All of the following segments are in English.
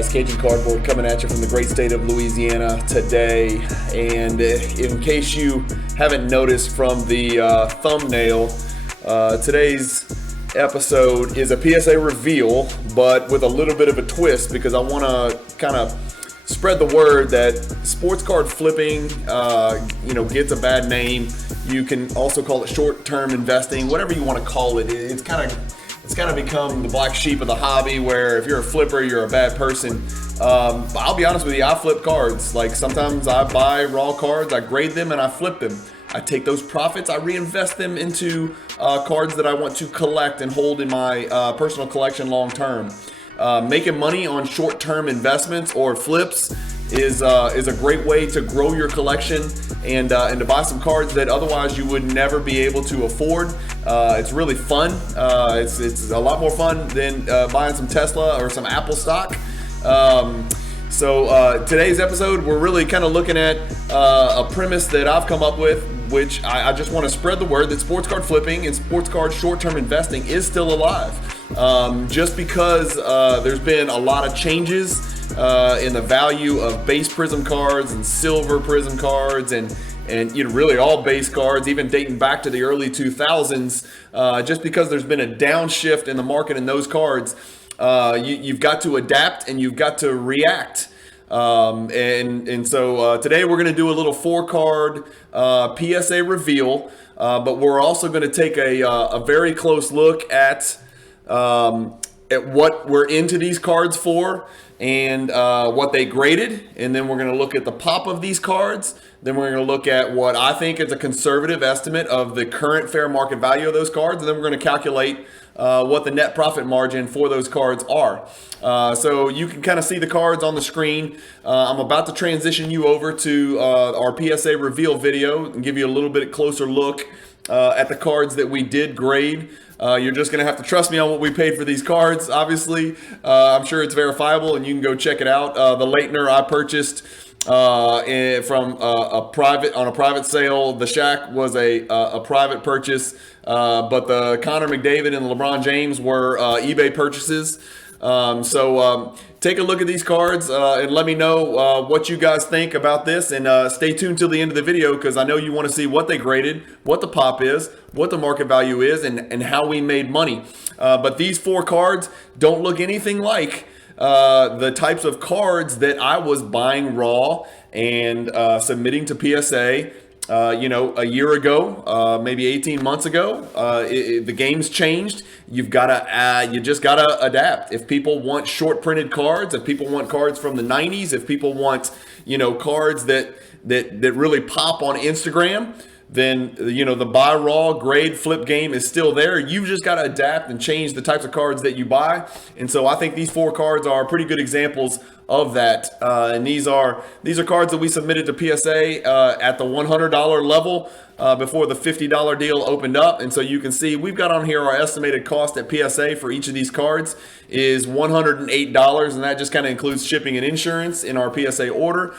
guys, Cajun Cardboard coming at you from the great state of Louisiana today. And in case you haven't noticed from the thumbnail, today's episode is a PSA reveal, but with a little bit of a twist because I want to kind of spread the word that sports card flipping, gets a bad name. You can also call it short-term investing, whatever you want to call it. It's kind of become the black sheep of the hobby, where if you're a flipper, you're a bad person. I'll be honest with you, I flip cards. Like, sometimes I buy raw cards, I grade them, and I flip them. I take those profits, I reinvest them into cards that I want to collect and hold in my personal collection long term. Making money on short-term investments or flips is a great way to grow your collection and to buy some cards that otherwise you would never be able to afford. It's really fun. It's a lot more fun than buying some Tesla or some Apple stock. So today's episode, we're really kind of looking at a premise that I've come up with, which I just want to spread the word that sports card flipping and sports card short-term investing is still alive. Just because there's been a lot of changes in the value of base prism cards and silver prism cards and really all base cards, even dating back to the early 2000s, just because there's been a downshift in the market in those cards, you've got to adapt and you've got to react. So today we're going to do a little 4-card PSA reveal, but we're also going to take a very close look at what we're into these cards for and what they graded. And then we're going to look at the pop of these cards. Then we're going to look at what I think is a conservative estimate of the current fair market value of those cards. And then we're going to calculate what the net profit margin for those cards are. So you can kind of see the cards on the screen. I'm about to transition you over to our PSA reveal video and give you a little bit closer look at the cards that we did grade. You're just going to have to trust me on what we paid for these cards. Obviously, I'm sure it's verifiable and you can go check it out. The Leitner I purchased from a private sale. The Shaq was a private purchase, but the Connor McDavid and the LeBron James were eBay purchases. So take a look at these cards and let me know what you guys think about this, and stay tuned till the end of the video because I know you want to see what they graded, what the pop is, what the market value is, and how we made money. But these 4 cards don't look anything like the types of cards that I was buying raw and submitting to PSA a year ago, maybe 18 months ago. The game's changed. You just gotta adapt. If people want short printed cards, if people want cards from the 90s, if people want cards that really pop on Instagram, then the buy raw grade flip game is still there. You've just got to adapt and change the types of cards that you buy. And so I think these 4 cards are pretty good examples of that. And these are cards that we submitted to PSA at the $100 level before the $50 deal opened up. And so you can see we've got on here our estimated cost at PSA for each of these cards is $108, and that just kind of includes shipping and insurance in our PSA order.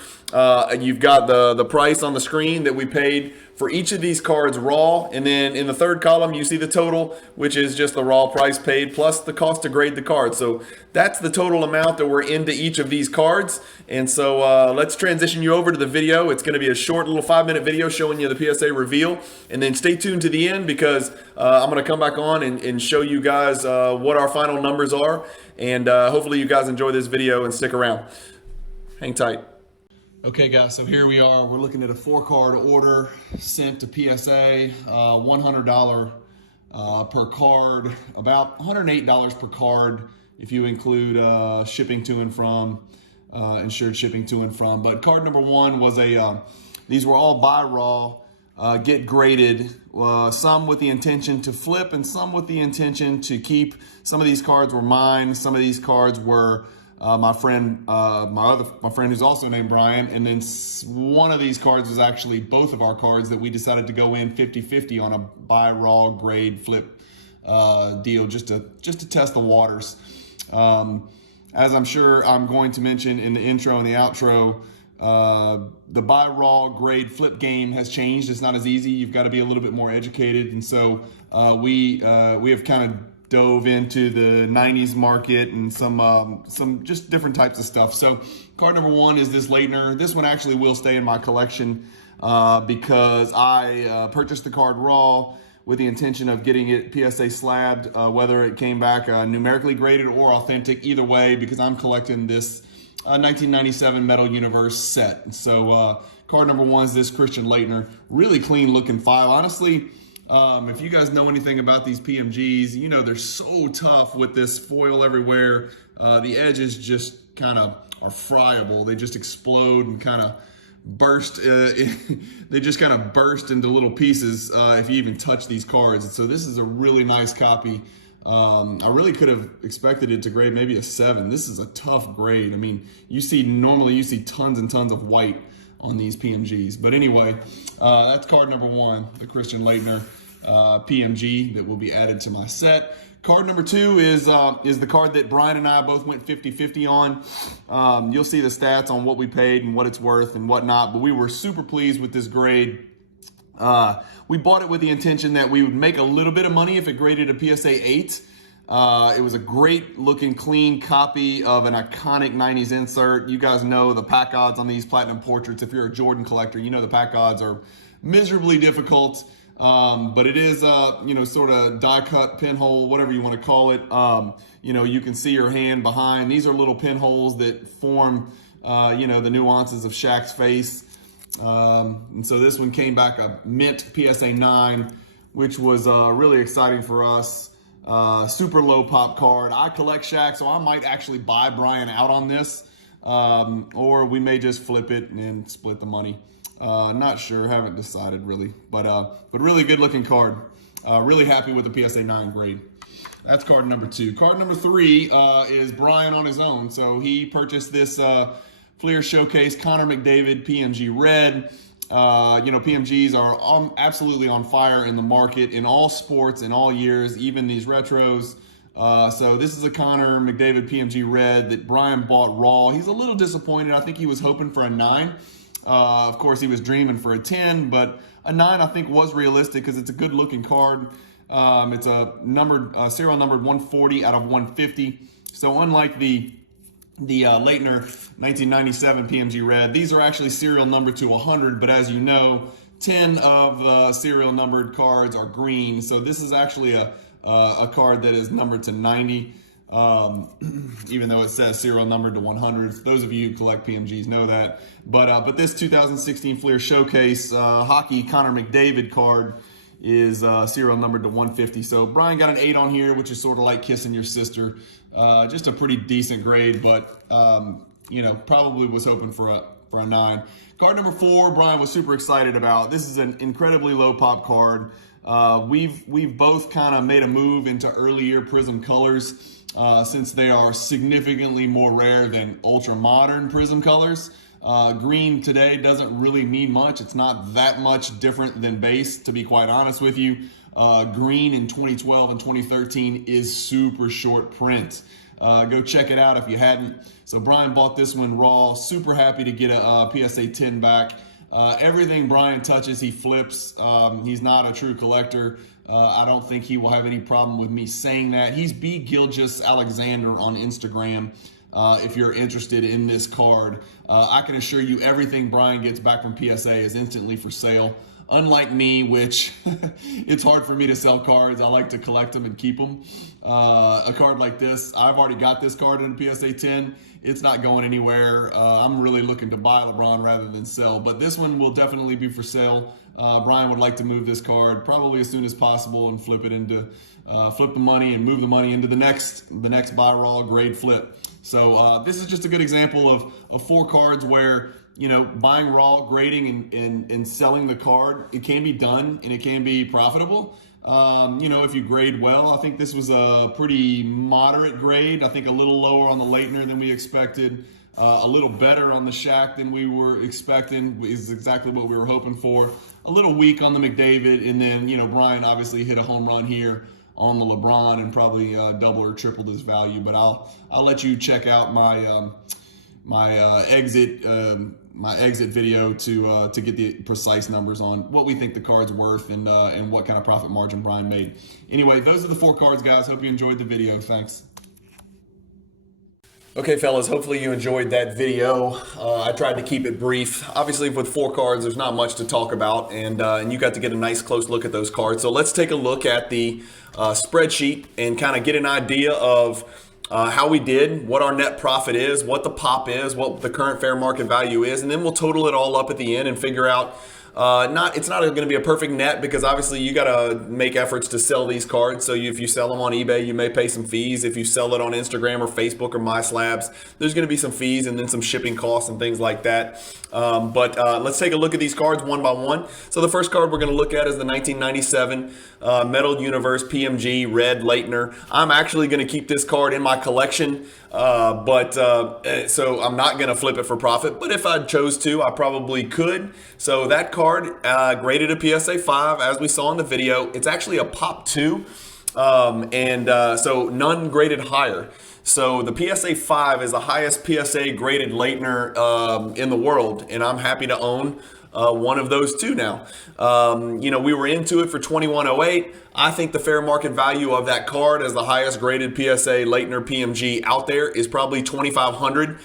You've got the price on the screen that we paid for each of these cards raw, and then in the third column you see the total, which is just the raw price paid plus the cost to grade the card. So that's the total amount that we're into each of these cards. And so let's transition you over to the video. It's going to be a short little 5-minute video showing you the PSA reveal, and then stay tuned to the end because I'm going to come back on and show you guys what our final numbers are, and hopefully you guys enjoy this video and stick around. Hang tight. Okay guys, so here we are. We're looking at a 4-card order sent to PSA, $100 per card, about $108 per card if you include shipping to and from, insured shipping to and from. But card number 1 was these were all buy raw, get graded, some with the intention to flip and some with the intention to keep. Some of these cards were mine, some of these cards were my friend who's also named Brian, and then one of these cards was actually both of our cards that we decided to go in 50-50 on a buy raw grade flip deal just to test the waters. As I'm sure I'm going to mention in the intro and the outro, the buy raw grade flip game has changed. It's not as easy. You've got to be a little bit more educated, and so we have kind of dove into the 90s market and some just different types of stuff. So card number 1 is this Leitner. This one actually will stay in my collection because I purchased the card raw with the intention of getting it PSA slabbed, whether it came back numerically graded or authentic, either way, because I'm collecting this 1997 Metal Universe set. So card number 1 is this Christian Leitner. Really clean looking file. Honestly, if you guys know anything about these PMGs, you know they're so tough with this foil everywhere. The edges just kind of are friable. They just explode and kind of burst. They just kind of burst into little pieces if you even touch these cards. And so this is a really nice copy. I really could have expected it to grade maybe a 7. This is a tough grade. I mean, normally you see tons and tons of white on these PMGs. But anyway, that's card number 1, the Christian Leitner PMG that will be added to my set. Card number 2 is the card that Brian and I both went 50-50 on. You'll see the stats on what we paid and what it's worth and whatnot, but we were super pleased with this grade. We bought it with the intention that we would make a little bit of money if it graded a PSA 8. It was a great looking clean copy of an iconic 90s insert. You guys know the pack odds on these platinum portraits. If you're a Jordan collector, you know the pack odds are miserably difficult. But it is, sort of die cut pinhole, whatever you want to call it. You can see your hand behind. These are little pinholes that form, the nuances of Shaq's face. And so this one came back a mint PSA 9, which was really exciting for us. Super low pop card. I collect Shaq, so I might actually buy Brian out on this. Or we may just flip it and split the money. Not sure, haven't decided really, but really good looking card. Really happy with the PSA 9 grade. That's card number 2. Card number 3 is Brian on his own. So he purchased this Fleer Showcase Connor McDavid PMG Red. PMGs are absolutely on fire in the market in all sports, in all years, even these retros. So this is a Connor McDavid PMG Red that Brian bought raw. He's a little disappointed. I think he was hoping for a 9. Of course, he was dreaming for a 10, but a 9 I think was realistic because it's a good looking card. It's a serial numbered 140 out of 150. So unlike the Leitner 1997 PMG Red, these are actually serial numbered to 100, but as you know, 10 of the serial numbered cards are green. So this is actually a card that is numbered to 90. Even though it says serial numbered to 100. Those of you who collect PMGs know that. But this 2016 Fleer Showcase hockey Connor McDavid card is serial numbered to 150. So Brian got an 8 on here, which is sort of like kissing your sister. Just a pretty decent grade, but probably was hoping for a 9. Card number 4, Brian was super excited about. This is an incredibly low pop card. We've both kind of made a move into earlier Prism colors. Since they are significantly more rare than ultra modern Prism colors. Green today doesn't really mean much. It's not that much different than base, to be quite honest with you. Green in 2012 and 2013 is super short print. Go check it out if you hadn't. So Brian bought this one raw. Super happy to get a PSA 10 back. Everything Brian touches, he flips. He's not a true collector. I don't think he will have any problem with me saying that. He's B. Gilgis Alexander on Instagram. If you're interested in this card, I can assure you everything Brian gets back from PSA is instantly for sale. Unlike me, which it's hard for me to sell cards. I like to collect them and keep them. A card like this, I've already got this card in a PSA 10. It's not going anywhere. I'm really looking to buy LeBron rather than sell, but this one will definitely be for sale. Brian would like to move this card probably as soon as possible and flip it into, flip the money and move the money into the next buy raw grade flip. So this is just a good example of 4 cards where, buying raw, grading, and selling the card, it can be done and it can be profitable. If you grade well. I think this was a pretty moderate grade. I think a little lower on the Leitner than we expected. A little better on the Shaq than we were expecting is exactly what we were hoping for. A little weak on the McDavid, and then, Brian obviously hit a home run here on the LeBron and probably double or tripled his value. But I'll let you check out my my exit video to get the precise numbers on what we think the card's worth and what kind of profit margin Brian made. Anyway, those are the 4 cards, guys. Hope you enjoyed the video. Thanks. Okay, fellas, hopefully you enjoyed that video. I tried to keep it brief. Obviously, with 4 cards, there's not much to talk about, and you got to get a nice close look at those cards. So let's take a look at the spreadsheet and kind of get an idea of how we did, what our net profit is, what the pop is, what the current fair market value is, and then we'll total it all up at the end and figure out it's not going to be a perfect net, because obviously you got to make efforts to sell these cards. So if you sell them on eBay, you may pay some fees. If you sell it on Instagram or Facebook or MySlabs, there's going to be some fees and then some shipping costs and things like that. But let's take a look at these cards one by one. So the first card we're going to look at is the 1997 Metal Universe PMG Red Leitner. I'm actually going to keep this card in my collection, so I'm not going to flip it for profit. But if I chose to, I probably could. So that card graded a PSA 5, as we saw in the video. It's actually a Pop 2, so none graded higher. So the PSA 5 is the highest PSA graded Leitner in the world, and I'm happy to own one of those 2 now. We were into it for $21.08. I think the fair market value of that card as the highest graded PSA Leitner PMG out there is probably $2,500.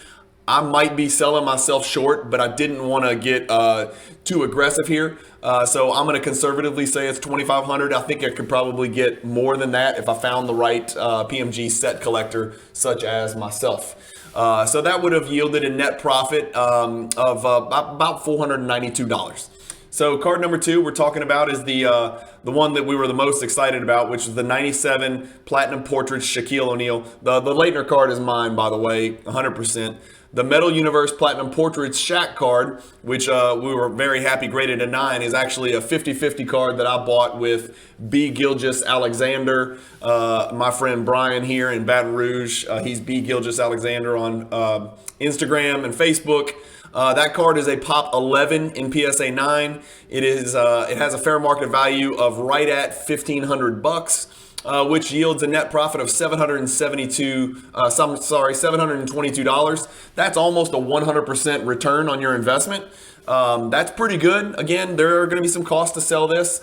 I might be selling myself short, but I didn't want to get too aggressive here. So I'm going to conservatively say it's $2,500. I think I could probably get more than that if I found the right PMG set collector, such as myself. So that would have yielded a net profit of about $492. So card number 2 we're talking about is the one that we were the most excited about, which is the 97 Platinum Portraits Shaquille O'Neal. The Leitner card is mine, by the way, 100%. The Metal Universe Platinum Portraits Shaq card, which we were very happy graded a 9, is actually a 50-50 card that I bought with B. Gilgis Alexander, my friend Brian here in Baton Rouge. He's B. Gilgis Alexander on Instagram and Facebook. That card is a Pop 11 in PSA 9. It has a fair market value of right at $1,500. Which yields a net profit of $722. That's almost a 100% return on your investment. That's pretty good. Again, there are going to be some costs to sell this.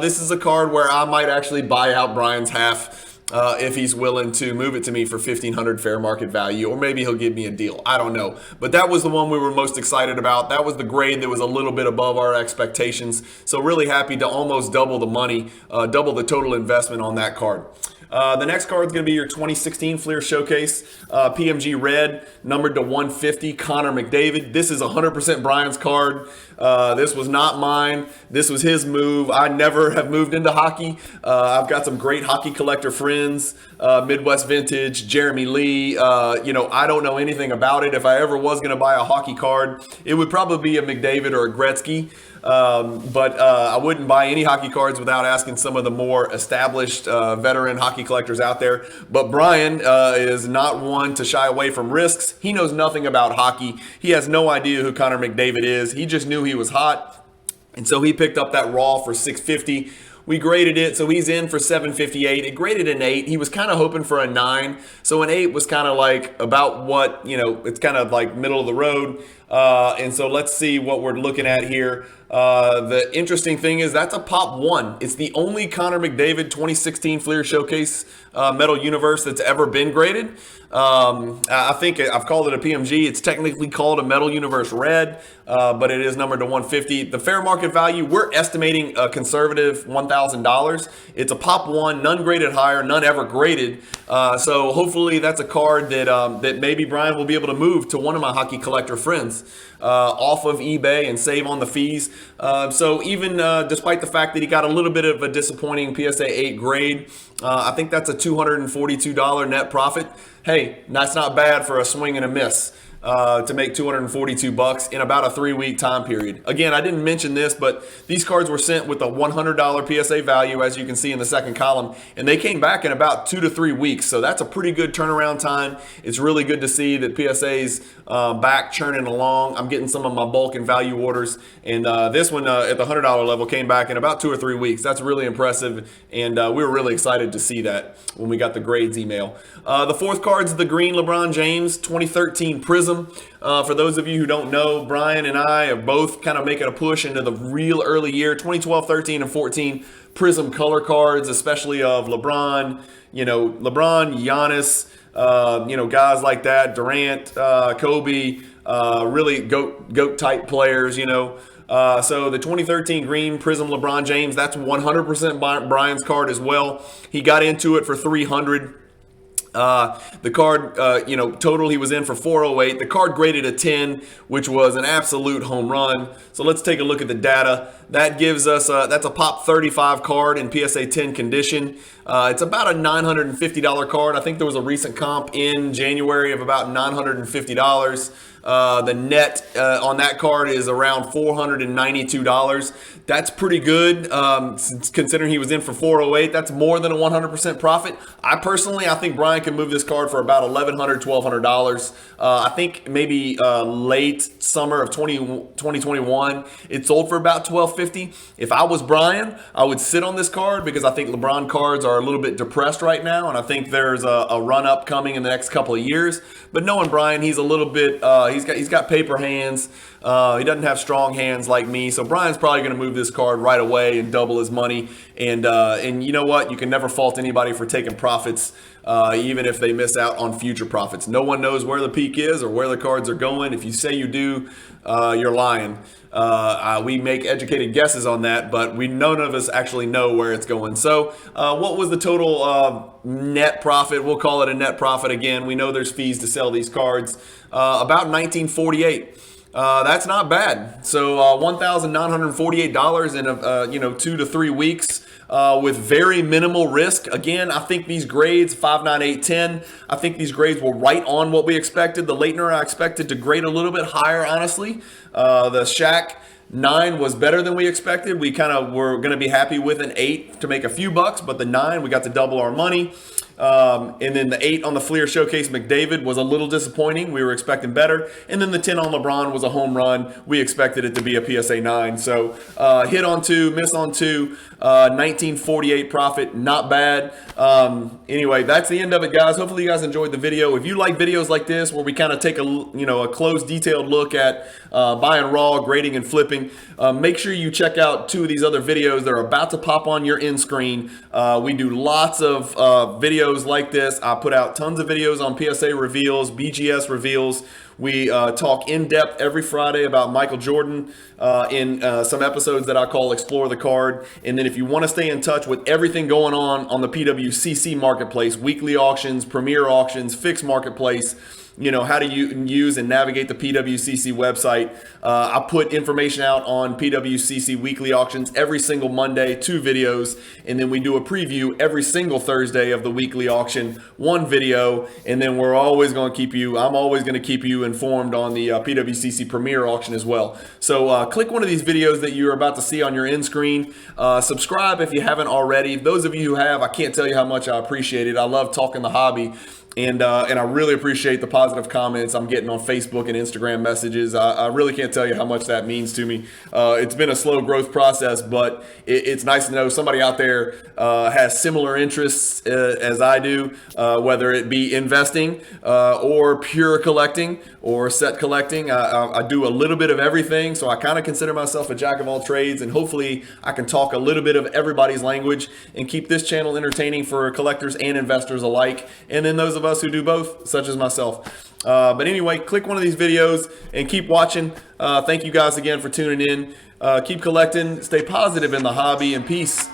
This is a card where I might actually buy out Brian's half if he's willing to move it to me for $1,500 fair market value, or maybe he'll give me a deal. I don't know. But that was the one we were most excited about. That was the grade that was a little bit above our expectations. So really happy to almost double the money, double the total investment on that card. The next card is going to be your 2016 Fleer Showcase PMG Red, numbered to 150, Connor McDavid. This is 100% Brian's card. This was not mine. This was his move. I never have moved into hockey. I've got some great hockey collector friends, Midwest Vintage, Jeremy Lee. I don't know anything about it. If I ever was going to buy a hockey card, it would probably be a McDavid or a Gretzky. But I wouldn't buy any hockey cards without asking some of the more established veteran hockey collectors out there. But Brian is not one to shy away from risks. He knows nothing about hockey. He has no idea who Connor McDavid is. He just knew he was hot, and so he picked up that raw for $650. We graded it, so he's in for $758. It graded an 8. He was kind of hoping for a 9. So an 8 was kind of like about what, it's kind of like middle of the road. And so let's see what we're looking at here. The interesting thing is that's a Pop 1. It's the only Connor McDavid 2016 Fleer Showcase Metal Universe that's ever been graded. I think I've called it a PMG. It's technically called a Metal Universe Red, but it is numbered to 150. The fair market value, we're estimating a conservative $1,000. It's a Pop 1, none graded higher, none ever graded. So hopefully that's a card that maybe Brian will be able to move to one of my hockey collector friends off of eBay and save on the fees. So even despite the fact that he got a little bit of a disappointing PSA 8 grade, I think that's a $242 net profit. Hey, that's not bad for a swing and a miss. To make $242 in about a 3-week time period. Again, I didn't mention this, but these cards were sent with a $100 PSA value, as you can see in the second column, and they came back in about 2 to 3 weeks. So that's a pretty good turnaround time. It's really good to see that PSA's back churning along. I'm getting some of my bulk and value orders, and this one at the $100 level came back in about 2 or 3 weeks. That's really impressive, and we were really excited to see that when we got the grades email. The fourth card's the green LeBron James 2013 Prism. Prism. For those of you who don't know, Brian and I are both kind of making a push into the real early year, 2012, 13, and 14 Prism color cards, especially of LeBron, Giannis, guys like that, Durant, Kobe, really GOAT type players, So the 2013 green Prism LeBron James, that's 100% Brian's card as well. He got into it for 300. The card, total he was in for 408. The card graded a 10, which was an absolute home run. So let's take a look at the data. That gives us, that's a pop 35 card in PSA 10 condition. It's about a $950 card. I think there was a recent comp in January of about $950. The net on that card is around $492. That's pretty good, considering he was in for 408. That's more than a 100% profit. I think Brian can move this card for about $1,100, $1,200. I think maybe late summer of 2021, it sold for about $1,250. If I was Brian, I would sit on this card because I think LeBron cards are a little bit depressed right now, and I think there's a run up coming in the next couple of years. But knowing Brian, he's a little bit he's got paper hands. He doesn't have strong hands like me, so Brian's probably going to move this card right away and double his money. And you know what? You can never fault anybody for taking profits, even if they miss out on future profits. No one knows where the peak is or where the cards are going. If you say you do, you're lying. We make educated guesses on that, but none of us actually know where it's going. So what was the total net profit? We'll call it a net profit again. We know there's fees to sell these cards. About $1948. That's not bad. So $1,948 in 2 to 3 weeks. With very minimal risk. Again, I think these grades, 5, 9, 8, 10, I think these grades were right on what we expected. The Leitner I expected to grade a little bit higher, honestly. The Shaq 9 was better than we expected. We kind of were going to be happy with an 8 to make a few bucks, but the 9, we got to double our money. And then the 8 on the Fleer Showcase McDavid was a little disappointing. We were expecting better. And then the 10 on LeBron was a home run. We expected it to be a PSA 9. So hit on 2, miss on 2, 1948 profit, not bad. Anyway, that's the end of it, guys. Hopefully you guys enjoyed the video. If you like videos like this where we kind of take a close, detailed look at buying raw, grading, and flipping, make sure you check out 2 of these other videos. They're about to pop on your end screen. We do lots of videos like this. I put out tons of videos on PSA reveals, BGS reveals. We talk in depth every Friday about Michael Jordan in some episodes that I call Explore the Card. And then if you want to stay in touch with everything going on the PWCC marketplace, weekly auctions, premier auctions, fixed marketplace, how to use and navigate the PWCC website. I put information out on PWCC Weekly Auctions every single Monday, 2 videos, and then we do a preview every single Thursday of the weekly auction, 1 video, and then I'm always going to keep you informed on the PWCC Premier Auction as well. So click one of these videos that you're about to see on your end screen. Subscribe if you haven't already. Those of you who have, I can't tell you how much I appreciate it. I love talking the hobby. And I really appreciate the positive comments I'm getting on Facebook and Instagram messages. I really can't tell you how much that means to me. It's been a slow growth process, but it's nice to know somebody out there has similar interests as I do, whether it be investing or pure collecting or set collecting. I do a little bit of everything, so I kind of consider myself a jack of all trades, and hopefully I can talk a little bit of everybody's language and keep this channel entertaining for collectors and investors alike, and then those of us who do both, such as myself. But anyway, click one of these videos and keep watching. Thank you guys again for tuning in. Keep collecting, stay positive in the hobby, and peace.